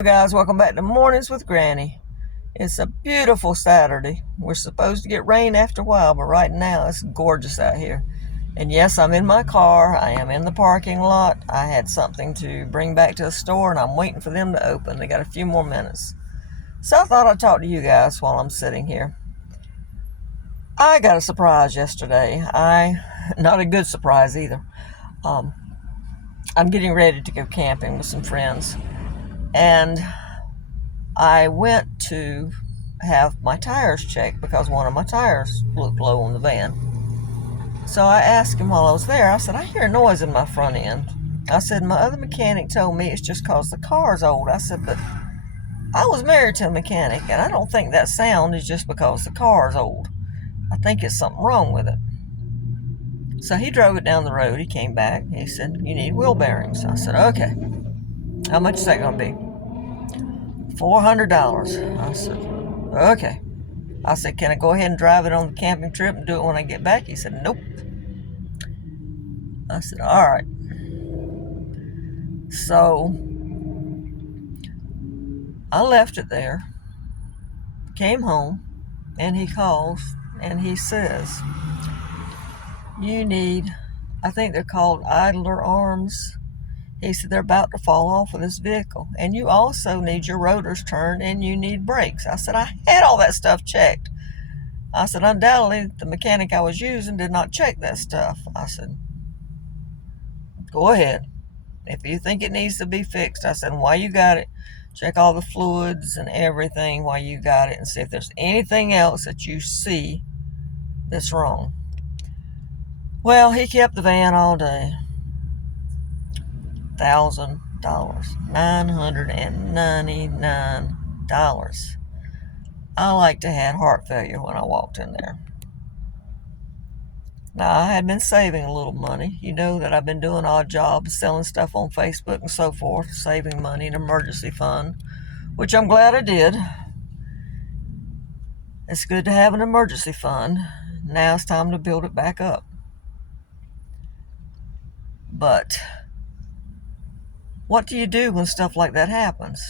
Guys, welcome back to Mornings with Granny. It's a beautiful Saturday. We're supposed to get rain after a while, but right now it's gorgeous out here. And yes, I'm in my car. I am in the parking lot. I had something to bring back to the store, and I'm waiting for them to open. They got a few more minutes. So I thought I'd talk to you guys while I'm sitting here. I got a surprise yesterday. Not a good surprise either. I'm getting ready to go camping with some friends, and I went to have my tires checked because one of my tires looked low on the van. So I asked him while I was there, I said, I hear a noise in my front end. I said, my other mechanic told me it's just because the car's old. I said, but I was married to a mechanic, and I don't think that sound is just because the car's old. I think it's something wrong with it. So he drove it down the road. He came back. He said, you need wheel bearings. I said, okay. How much is that going to be? $400. I said, okay. I said, can I go ahead and drive it on the camping trip and do it when I get back? He said, nope. I said, all right. So I left it there, came home, and he calls and he says, you need, I think they're called idler arms. He said, they're about to fall off of this vehicle. And you also need your rotors turned and you need brakes. I said, I had all that stuff checked. I said, undoubtedly, the mechanic I was using did not check that stuff. I said, go ahead. If you think it needs to be fixed, I said, while you got it, check all the fluids and everything while you got it and see if there's anything else that you see that's wrong. Well, he kept the van all day. $1,000. $999. I like to have heart failure when I walked in there. Now, I had been saving a little money. You know that I've been doing odd jobs, selling stuff on Facebook and so forth, saving money in an emergency fund, which I'm glad I did. It's good to have an emergency fund. Now it's time to build it back up. But what do you do when stuff like that happens?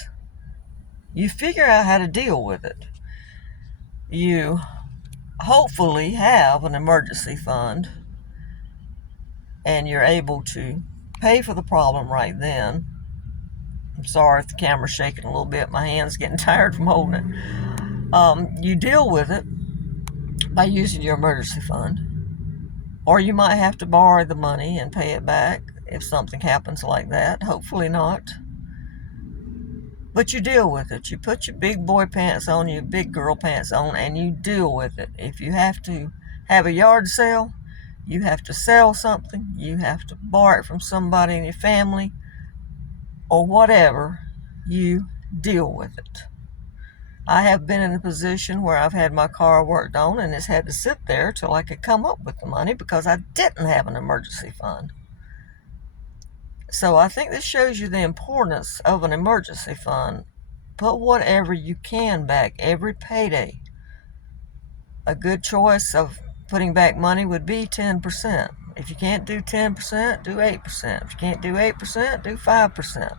You figure out how to deal with it. You hopefully have an emergency fund and you're able to pay for the problem right then. I'm sorry if the camera's shaking a little bit. My hand's getting tired from holding it. You deal with it by using your emergency fund. Or you might have to borrow the money and pay it back if something happens like that. Hopefully not. But you deal with it. You put your big boy pants on, your big girl pants on, and you deal with it. If you have to have a yard sale, you have to sell something, you have to borrow it from somebody in your family, or whatever, you deal with it. I have been in a position where I've had my car worked on and it's had to sit there till I could come up with the money because I didn't have an emergency fund. So I think this shows you the importance of an emergency fund. Put whatever you can back every payday. A good choice of putting back money would be 10%. If you can't do 10%, do 8%. If you can't do 8%, do 5%.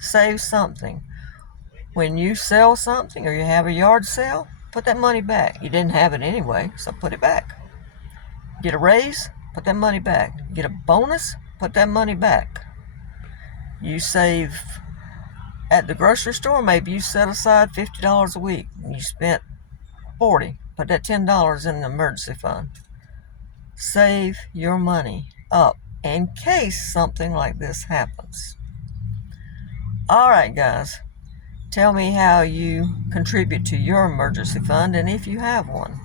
Save something. When you sell something or you have a yard sale, put that money back. You didn't have it anyway, so put it back. Get a raise, put that money back. Get a bonus, put that money back. You save at the grocery store, maybe you set aside $50 a week and you spent $40. Put that $10 in the emergency fund. Save your money up in case something like this happens. All right, guys. Tell me how you contribute to your emergency fund and if you have one.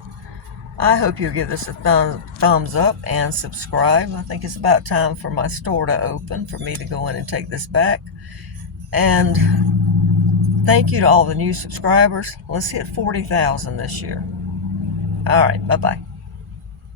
I hope you'll give this a thumbs up and subscribe. I think it's about time for my store to open for me to go in and take this back. And thank you to all the new subscribers. Let's hit 40,000 this year. All right, bye-bye.